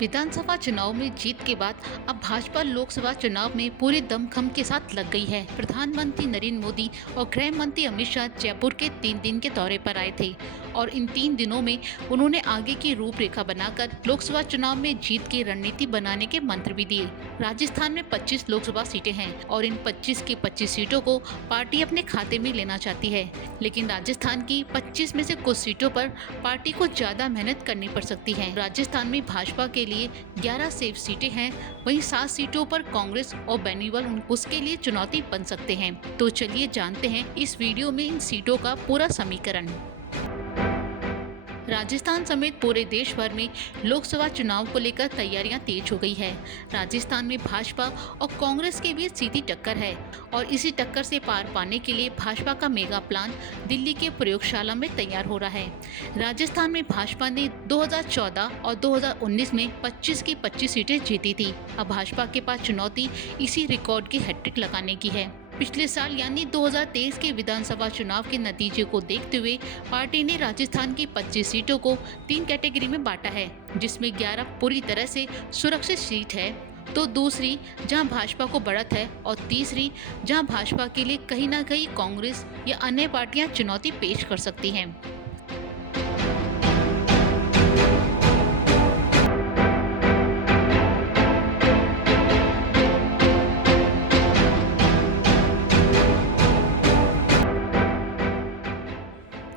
विधानसभा चुनाव में जीत के बाद अब भाजपा लोकसभा चुनाव में पूरे दमखम के साथ लग गई है। प्रधानमंत्री नरेंद्र मोदी और गृह मंत्री अमित शाह जयपुर के 3 दिन के दौरे पर आए थे और इन 3 दिनों में उन्होंने आगे की रूपरेखा बनाकर लोकसभा चुनाव में जीत की रणनीति बनाने के मंत्र भी दिए। राजस्थान में 25 लोकसभा सीटें हैं और इन 25 की 25 सीटों को पार्टी अपने खाते में लेना चाहती है, लेकिन राजस्थान की 25 में से कुछ सीटों पर पार्टी को ज्यादा मेहनत करनी पड़ सकती है। राजस्थान में भाजपा के लिए 11 सेफ सीटें हैं, वहीं 7 सीटों पर कांग्रेस और बेनीवाल उसके लिए चुनौती बन सकते हैं। तो चलिए जानते हैं इस वीडियो में इन सीटों का पूरा समीकरण। राजस्थान समेत पूरे देश भर में लोकसभा चुनाव को लेकर तैयारियां तेज हो गई है। राजस्थान में भाजपा और कांग्रेस के बीच सीधी टक्कर है और इसी टक्कर से पार पाने के लिए भाजपा का मेगा प्लान दिल्ली के प्रयोगशाला में तैयार हो रहा है। राजस्थान में भाजपा ने 2014 और 2019 में 25 की 25 सीटें जीती थी। अब भाजपा के पास चुनौती इसी रिकॉर्ड की हैट्रिक लगाने की है। पिछले साल यानी 2023 के विधानसभा चुनाव के नतीजे को देखते हुए पार्टी ने राजस्थान की 25 सीटों को 3 कैटेगरी में बांटा है, जिसमें 11 पूरी तरह से सुरक्षित सीट है, तो दूसरी जहां भाजपा को बढ़त है और तीसरी जहां भाजपा के लिए कहीं ना कहीं कांग्रेस या अन्य पार्टियां चुनौती पेश कर सकती हैं।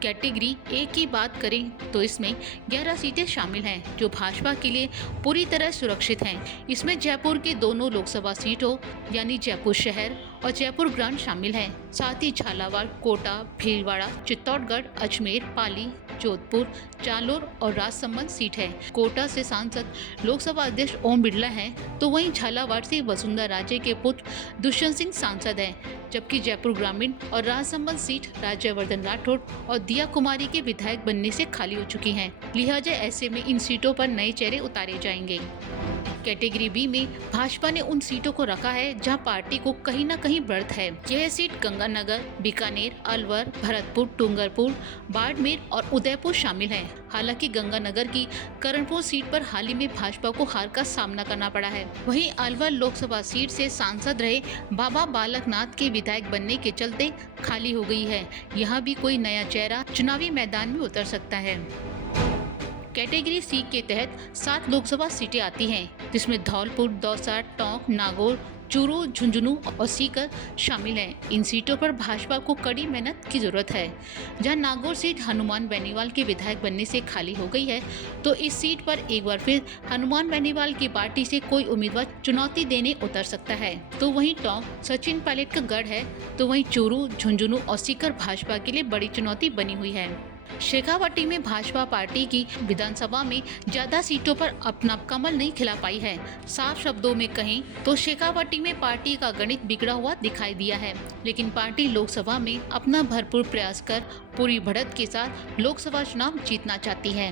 कैटेगरी ए की बात करें तो इसमें 11 सीटें शामिल हैं जो भाजपा के लिए पूरी तरह सुरक्षित हैं। इसमें जयपुर की दोनों लोकसभा सीटों यानी जयपुर शहर और जयपुर ग्रांड शामिल हैं। साथ ही झालावाड़, कोटा, भीलवाड़ा, चित्तौड़गढ़, अजमेर, पाली, जोधपुर, जालोर और राजसमंद सीट है। कोटा से सांसद लोकसभा अध्यक्ष ओम बिरला हैं, तो वहीं झालावाड़ से वसुंधरा राजे के पुत्र दुष्यंत सिंह सांसद हैं, जबकि जयपुर ग्रामीण और राजसमंद सीट राज्यवर्धन राठौड़ और दिया कुमारी के विधायक बनने से खाली हो चुकी हैं। लिहाजा ऐसे में इन सीटों पर नए चेहरे उतारे जाएंगे। कैटेगरी बी में भाजपा ने उन सीटों को रखा है जहां पार्टी को कहीं न कहीं बढ़त है। यह सीट गंगानगर, बीकानेर, अलवर, भरतपुर, डूंगरपुर, बाड़मेर और उदयपुर शामिल हैं। हालांकि गंगानगर की करणपुर सीट पर हाल ही में भाजपा को हार का सामना करना पड़ा है। वहीं अलवर लोकसभा सीट से सांसद रहे बाबा बालकनाथ के विधायक बनने के चलते खाली हो गई है। यहाँ भी कोई नया चेहरा चुनावी मैदान में उतर सकता है। कैटेगरी सी के तहत 7 लोकसभा सीटें आती हैं, जिसमें धौलपुर, दौसा, टोंक, नागौर, चूरू, झुंझुनू और सीकर शामिल हैं। इन सीटों पर भाजपा को कड़ी मेहनत की जरूरत है। जहां नागौर सीट हनुमान बेनीवाल के विधायक बनने से खाली हो गई है, तो इस सीट पर एक बार फिर हनुमान बेनीवाल की पार्टी से कोई उम्मीदवार चुनौती देने उतर सकता है। तो वहीं टोंक सचिन पायलट का गढ़ है, तो वहीं चूरू, झुंझुनू और सीकर भाजपा के लिए बड़ी चुनौती बनी हुई है। शेखावाटी में भाजपा पार्टी की विधानसभा में ज्यादा सीटों पर अपना कमल नहीं खिला पाई है। साफ शब्दों में कहें तो शेखावाटी में पार्टी का गणित बिगड़ा हुआ दिखाई दिया है, लेकिन पार्टी लोकसभा में अपना भरपूर प्रयास कर पूरी बढ़त के साथ लोकसभा चुनाव जीतना चाहती है।